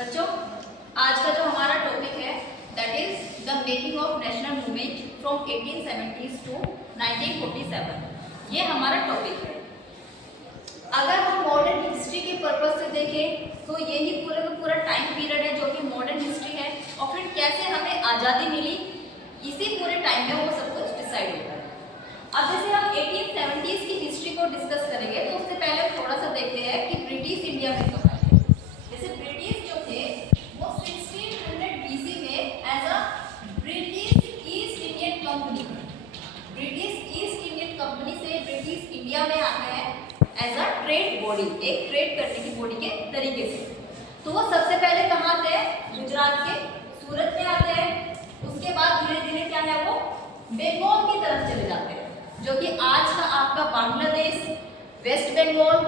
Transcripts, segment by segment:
बच्चों, आज का जो हमारा टॉपिक है that is the making of national movement from 1870s to 1947। ये हमारा टॉपिक है। अगर हम मॉडर्न हिस्ट्री के पर्पज से देखें तो यही पूरे का पूरा टाइम पीरियड है जो कि मॉडर्न हिस्ट्री है, और फिर कैसे हमें आज़ादी मिली इसी पूरे टाइम में वो सब कुछ डिसाइड होता है। अब जैसे हम 1870s की हिस्ट्री को डिस्कस करेंगे तो उससे पहले थोड़ा सा देखते हैं कि ब्रिटिश इंडिया में कब आए। जैसे ब्रिटिश जो थे वो 1600 BC में as a British East Indian company, British East Indian company से ब्रिटिश इंडिया में आते हैं एज अ ट्रेड बॉडी, एक ट्रेड करने की बॉडी के तरीके से। तो वो सबसे पहले कहाँ आते हैं? गुजरात के सूरत में आते हैं। उसके बाद धीरे धीरे क्या है वो बंगाल की तरफ चले जाते हैं, जो कि आज का आपका Bangladesh, West Bengal,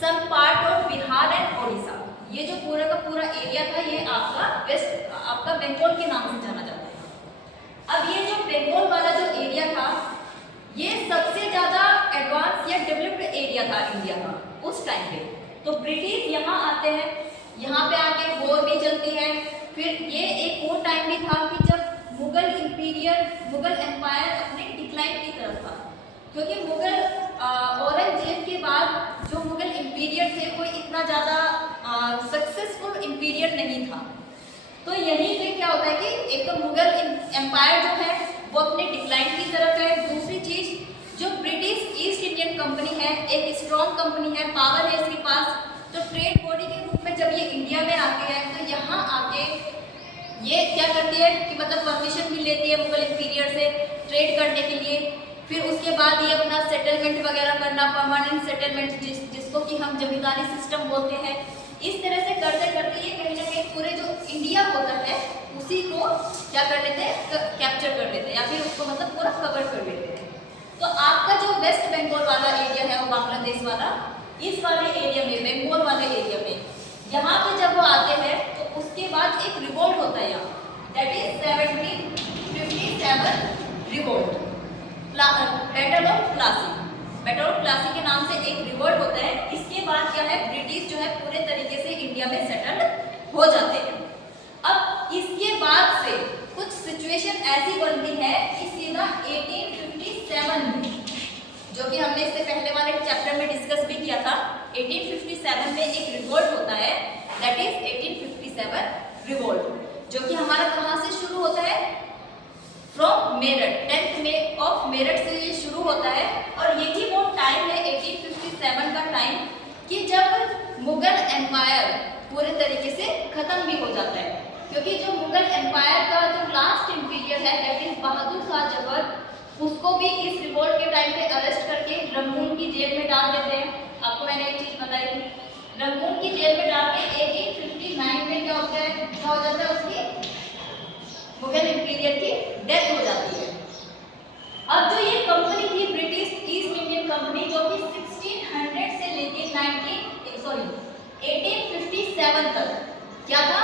some part of Bihar and Odisha, ये जो पूरा का पूरा एरिया था ये आपका बंगाल के नाम से जाना जाता है। अब ये जो बंगाल वाला जो एरिया था ये सबसे ज्यादा एडवांस या डेवलप्ड एरिया था इंडिया का उस टाइम पे। तो ब्रिटिश यहाँ आते हैं, यहाँ पे आके वॉर भी चलती है। फिर ये एक वो टाइम भी था कि जब मुगल एम्पायर अपने डिक्लाइन की तरफ था, क्योंकि औरंगजेब के बाद जो मुगल एम्पायर थे कोई इतना ज़्यादा सक्सेसफुल एम्पायर नहीं था। तो यहीं पे क्या होता है कि एक तो मुगल एम्पायर जो है वो अपने डिक्लाइन की तरफ है। दूसरी चीज़ जो ब्रिटिश ईस्ट इंडियन कंपनी है एक स्ट्रॉन्ग कंपनी है, पावर है इसके पास। तो ट्रेड बॉडी के रूप में जब ये इंडिया में आते हैं तो यहाँ आके ये क्या करती है कि मतलब परमिशन भी लेती है मुगल एम्पायर से ट्रेड करने के लिए। फिर उसके बाद ये अपना सेटलमेंट वगैरह करना, परमानेंट सेटलमेंट जिसको कि हम जमींदारी सिस्टम बोलते हैं, इस तरह से करते करते ये कहीं ना कहीं पूरे जो इंडिया होता है उसी को क्या कर लेते हैं, कैप्चर कर लेते हैं, या फिर उसको मतलब पूरा कवर कर लेते हैं। तो आपका जो वेस्ट बंगाल वाला एरिया है वो बांग्लादेश वाला, इस वाले एरिया में बंगाल वाले एरिया में यहाँ पे जब वो आते हैं तो उसके बाद एक रिवोल्ट होता है यहाँ, that is 1757 revolt, battle of Plassey के नाम से एक रिवोल्ट होता है। इसके बाद क्या है, ब्रिटिश जो है पूरे तरीके से इंडिया में सेटल हो जाते हैं। अब इसके बाद से कुछ सिचुएशन ऐसी बनती है कि सीधा 1857 में, जो कि हमने इससे पहले वाले चैप्टर में डिस्कस भी किया था, 1857 में एक रिवोल्ट होता है, दैट इज 1857 रिवोल्ट, जो कि हमारा कहाँ से शुरू होता है? फ्रॉम मेरठ, 10th में ऑफ मेरठ से ये शुरू होता है। और यही वो टाइम है 1857 का टाइम कि जब मुगल एम्पायर पूरे तरीके से खत्म भी हो जाता है, क्योंकि जो मुगल एम्पायर का जो लास्ट एम्पायर है दैट इज बहादुर शाह जफर, उसको भी इस रिवोल्ट के टाइम पे अरेस्ट करके रंगून की जेल में डाल देते हैं। आपको मैंने एक चीज बताई थी, रंगून की जेल में डाल के 1859 में क्या होता है, क्या हो जाता है, उसकी मुगल एम्पायर की डेथ हो जाती है। अब जो ये कंपनी थी ब्रिटिश ईस्ट इंडियन कंपनी, जो कि 1600 से लेके 1857 तक क्या था,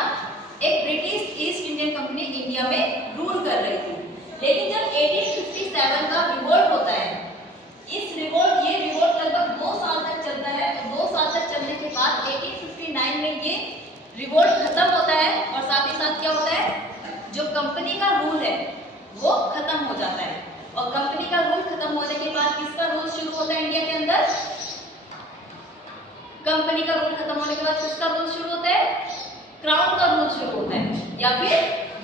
एक British East Indian company India में रूल कर रही थी। लेकिन जब 1857 का रिवोल्ट होता है, ये रिवोल्ट लगभग 2 साल तक चलता है। और 2 साल तक चलने के बाद 1859 में ये रिवोल्ट खत्म होता है, और साथ ही साथ क्या होता है, जो कंपनी का रूल है वो खत्म हो जाता है। और कंपनी का रूल खत्म होने के बाद किसका रूल शुरू होता है इंडिया के अंदर? कंपनी का रूल खत्म होने के बाद किसका रूल शुरू होता है? क्राउन का रूल शुरू होता है, या फिर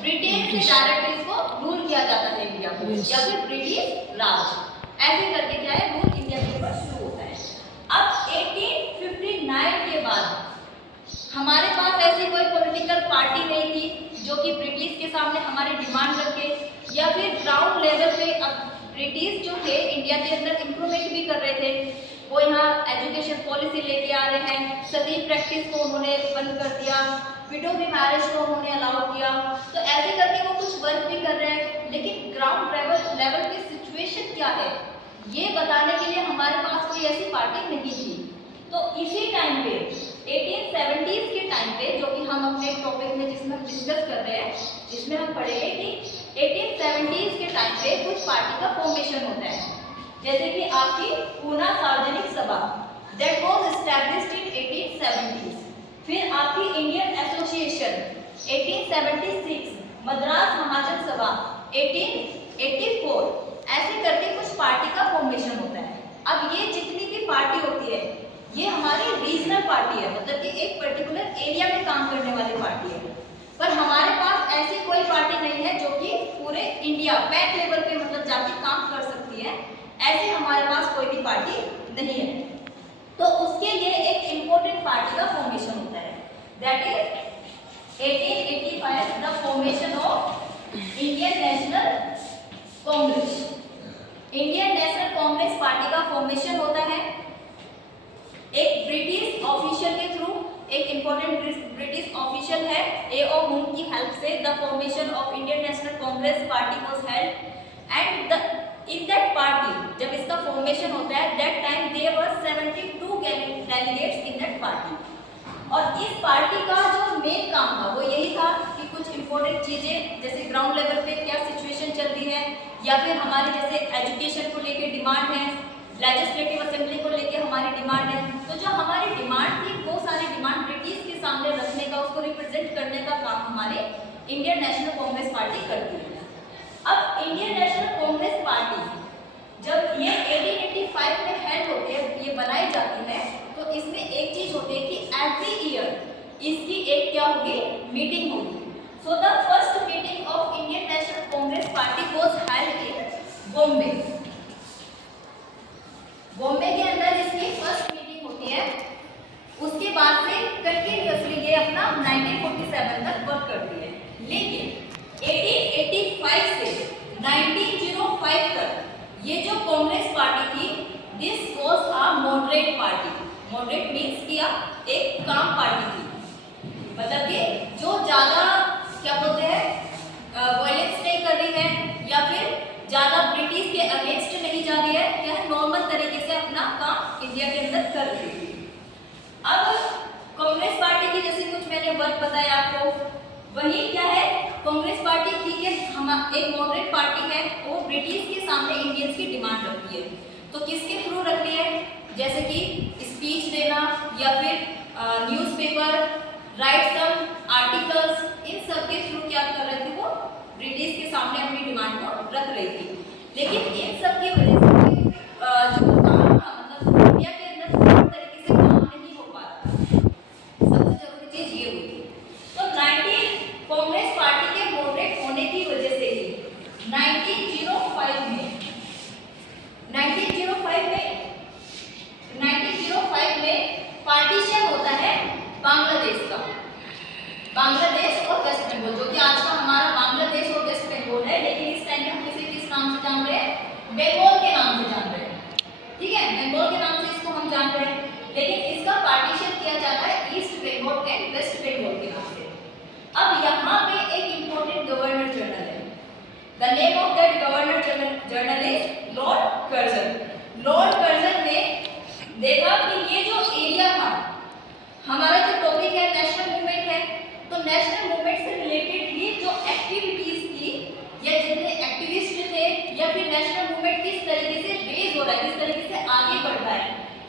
ब्रिटेन से डायरेक्ट इसको रूल किया जाता है इंडिया को, या फिर ब्रिटिश राज, ऐसे करके क्या है रूल इंडिया के ऊपर शुरू होता है। अब 1859 के बाद हमारे पास ऐसी कोई पॉलिटिकल पार्टी नहीं थी जो कि ब्रिटिश के सामने हमारी डिमांड रखे, या फिर ग्राउंड लेवल पे अब ब्रिटिश जो थे इंडिया के अंदर इम्प्रूवमेंट भी कर रहे थे। वो यहाँ एजुकेशन पॉलिसी लेके आ रहे हैं, सती प्रैक्टिस को उन्होंने बंद कर दिया, विडो भी मैरिज को उन्होंने अलाउ किया। तो ऐसे करके वो कुछ वर्क भी कर रहे हैं, लेकिन ग्राउंड लेवल की सिचुएशन क्या है ये बताने के लिए हमारे पास कोई ऐसी पार्टी नहीं थी। तो इसी टाइम पे 1870s के टाइम पे, जो कि हम अपने टॉपिक में जिसमें हम डिस्कस कर रहे हैं, जिसमें हम पढ़ेंगे कि 1870s के टाइम पे कुछ पार्टी का फॉर्मेशन होता है, जैसे कि आपकी पूना सार्वजनिक सभा, that was established in 1870s। फिर आपकी इंडियन एसोसिएशन एसोसिएशन 1876, मद्रास महाजन सभा 1884, ऐसे करके कुछ पार्टी का फॉर्मेशन होता है। अब ये जितनी भी पार्टी होती है ये हमारी रीजनल पार्टी है, मतलब कि एक पर्टिकुलर एरिया में काम करने वाली पार्टी है। पर हमारे पास ऐसी कोई पार्टी नहीं है जो कि पूरे इंडिया पैक लेवल पे मतलब जाके काम कर सकती है, ऐसी हमारे पास कोई भी पार्टी नहीं है। तो उसके लिए एक इम्पोर्टेंट पार्टी का फॉर्मेशन होता है, that is 1885 the formation of Indian National Congress. Indian National Congress party का फॉर्मेशन होता है एक ब्रिटिश ऑफिशियल के थ्रू। एक इंपॉर्टेंट ब्रिटिश ऑफिशियल है A.O. मून की हेल्प से the formation of Indian National Congress party was held and in that party, जब इसका फॉर्मेशन होता है that time there were 72 delegates in that party. और इस पार्टी का जो मेन काम था वो यही था कि कुछ इंपॉर्टेंट चीजें जैसे ग्राउंड लेवल पे क्या सिचुएशन चल रही है, या फिर हमारे जैसे एजुकेशन को लेके डिमांड है, लेजिस्लेटिव असेंबली को लेके हमारी डिमांड है, तो जो हमारी डिमांड थी वो सारी डिमांड ब्रिटिश के सामने रखने का, उसको रिप्रेजेंट करने का काम हमारे इंडियन नेशनल कांग्रेस पार्टी करती है। अब इंडियन नेशनल कांग्रेस पार्टी जब ये 1885 में हेड होती है, ये बनाई जाती है, तो इसमें एक चीज होती है कि एवरी ईयर इसकी एक क्या होगी, मीटिंग होगी। So the first meeting of Indian National Congress party was held इन बॉम्बे। बॉम्बे के अंदर इसकी फर्स्ट मीटिंग होती है। उसके बाद से कंटिन्यूअसली ये अपना 1947 तक वर्क करती है। लेकिन 1885 से 1905 तक ये जो कांग्रेस पार्टी थी, this was a moderate party. Moderate means किया एक काम पार्टी थी, मतलब कि जो ज्यादा क्या बोलते हैं वायलेंस नहीं कर रही है या फिर ज्यादा ब्रिटिश के अगेंस्ट नहीं जा रही है, क्या नॉर्मल तरीके से अपना काम इंडिया के अंदर कर रही है। अब कांग्रेस पार्टी की जैसे कुछ मैंने वर्क बताया आपको, वही क्या है, कांग्रेस पार्टी ठीक है, हम एक मॉडरेट पार्टी है, वो ब्रिटिश के सामने इंडियंस की डिमांड रखती है। तो किसके थ्रू रख रही है, जैसे कि स्पीच देना या फिर न्यूज़पेपर, राइट सम आर्टिकल्स, इन सब के थ्रू क्या कर रहे थे, वो ब्रिटिश के सामने अपनी डिमांड को रख रही थी। लेकिन इन सब की वजह से जो काम था, मतलब इंडिया के अंदर पूरी तरीके से काम नहीं हो पा रहा था। सबसे जरूरी चीज ये हुई थी। तो कांग्रेस पार्टी के मॉडरेट होने की वजह से ही 1905 में पार्टीशन होता है बांग्लादेश का, बांग्लादेश और वेस्ट बंगाल, जो कि आज का हमारा बांग्लादेश और वेस्ट बंगाल है। लेकिन इस टाइम हम इसे किस नाम से जान रहे हैं, बंगाल के नाम से जान रहे हैं, ठीक है, बंगाल के नाम से इसको हम जान रहे हैं। लेकिन इसका पार्टीशन किया जाता है East Bengal and West Bengal के नाम से। अब यहाँ पे एक इंपॉर्टेंट गवर्नर जनरल है, the name of that governor general is Lord Curzon. Lord Curzon ने देखा कि ये जो एरिया था, हमारा जो टॉपिक है नेशनल मूवमेंट है, तो नेशनल मूवमेंट से रिलेटेड ही जो एक्टिविटीज थी या जितने एक्टिविस्ट थे या फिर नेशनल मूवमेंट किस तरीके से रेज हो रहा है, किस तरीके से आगे बढ़ रहा है,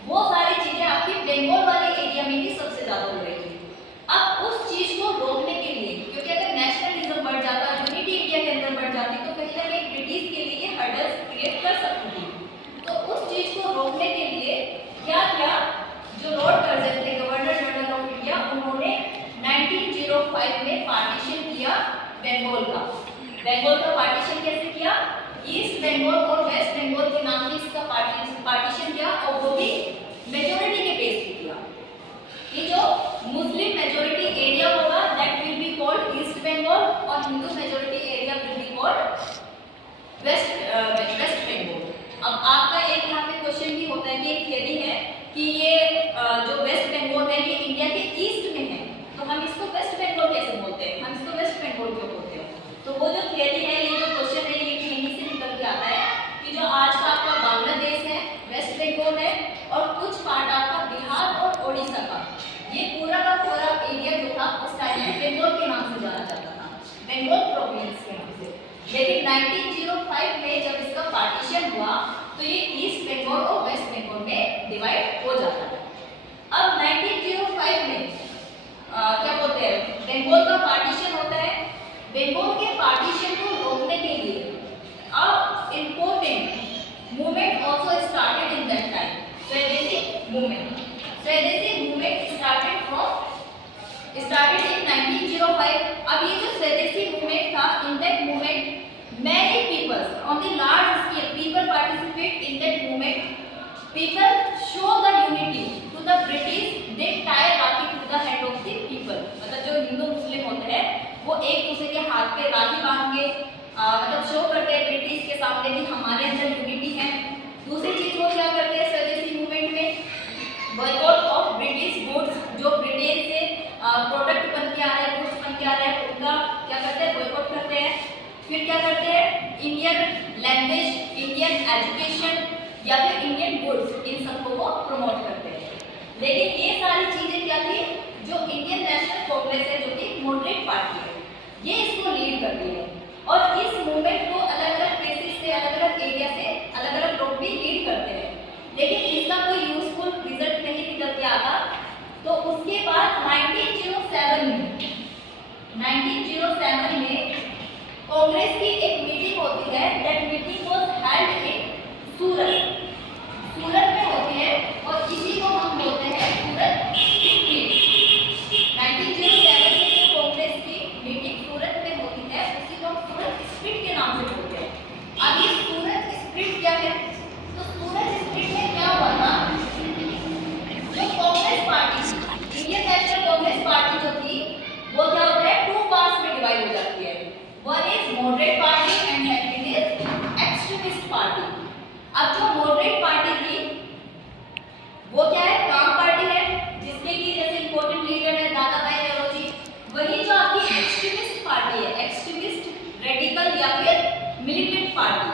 वो सारी चीजें आपकी बंगाल वाले एरिया में ही सबसे ज्यादा हो रही थी। अब उस चीज को रोकने के लिए, क्योंकि अगर नेशनलिज्म बढ़ जाता, यूनिटी इंडिया के अंदर बढ़ जाती, तो कहीं ना कहीं ब्रिटिश के लिए हर्डल्स क्रिएट कर सकती थी। तो उस चीज को रोकने के लिए क्या किया, जो लॉर्ड कर्जन थे गवर्नर जनरल ऑफ इंडिया, उन्होंने 1905 में पार्टीशन किया बंगाल का। बंगाल का पार्टीशन कैसे किया, ईस्ट बंगाल और वेस्ट बंगाल के नाम से इसका पार्टीशन किया, और वो भी मेजोरिटी के बेस पे किया कि जो मुस्लिम मेजोरिटी एरिया होगा that will be called East Bengal और Hindu majority area will be called West Bengal. अब आपका एक यहाँ पे क्वेश्चन भी होता है कि एक थियरी है कि ये जो वेस्ट बंगाल है ये इंडिया के ईस्ट में है, तो हम इसको वेस्ट बंगाल कैसे बोलते हैं, हम इसको वेस्ट बंगाल क्यों बोलते हैं। तो वो जो थियरी है, ये जो क्वेश्चन है, ये यहीं से निकल के आता है कि जो आज का आपका बांग्लादेश है, वेस्ट बंगाल है और कुछ पार्ट आपका बिहार और ओडिशा का, ये पूरा का पूरा एरिया जो था उस टाइम में बंगाल के नाम से जाना जाता था, बंगाल प्रोविंस के नाम से। लेकिन 1905 में जब इसका पार्टीशन हुआ तो ये ईस्ट बंगाल और वेस्ट बंगाल में डिवाइड हो जाता है। अब 1905 में क्या बोलते हैं, बंगाल का पार्टीशन होता है, बंगाल के पार्टीशन को रोकने के लिए a important movement also started in that time, स्वदेशी movement. स्वदेशी movement started in 1905. अब ये जो स्वदेशी movement था, in that movement many people on the large scale people participate in that movement. People show the unity to the British. They tie rakhi to the head of the people. मतलब जो हिंदू मुस्लिम होते हैं वो एक दूसरे के हाथ पे राखी बांध के मतलब शो करते हैं ब्रिटिश के सामने कि हमारे अंदर यूनिटी है. दूसरी चीज वो क्या करते हैं स्वदेशी मूवमेंट में, बॉयकॉट ऑफ ब्रिटिश गुड्स. जो ब्रिटेन से प्रोडक्ट बन के आ रहे हैं, गुड्स बन के आ रहे हैं, उनका क्या करते हैं, बॉयकॉट करते हैं. फिर क्या करते हैं, इंडियन लैंग्वेज, इंडियन एजुकेशन या फिर इंडियन गुड्स, इन सबको वो प्रमोट करते हैं. लेकिन ये सारी चीजें क्या थी, जो इंडियन नेशनल कांग्रेस है जो कि मॉडरेट पार्टी है, ये इसको लीड करती है. और इस मूवमेंट को अलग अलग प्लेसेस से, अलग अलग एरिया से अलग अलग लोग भी लीड करते हैं. लेकिन इसका कोई यूजफुल रिजल्ट नहीं निकल के आता. तो उसके बाद 1907 में कांग्रेस की एक मीटिंग होती है. That meeting was held in Surat. Surat में होती है और इसी को हम बोलते हैं सूरत स्प्लिट. 1907 में जो कांग्रेस की मीटिंग सूरत में होती है उसी को हम सूरत स्प्लिट के नाम से बोलते हैं. अब ये सूरत स्प्लिट क्या है, तो सूरत स्प्लिट में क्या हुआ था, जो Congress party, Indian National Congress party जो थी वो क्या होता है, टू पार्ट्स में डिवाइड हो जाती है. One is moderate party and second is extremist party. अब जो मॉडरेट पार्टी थी वो क्या है, काम पार्टी है, जिसके की जैसे इंपॉर्टेंट लीडर है दादा भाई नौरोजी. वही जो आपकी एक्सट्रीमिस्ट पार्टी है, एक्सट्रीमिस्ट, रेडिकल या फिर मिलिटेंट पार्टी,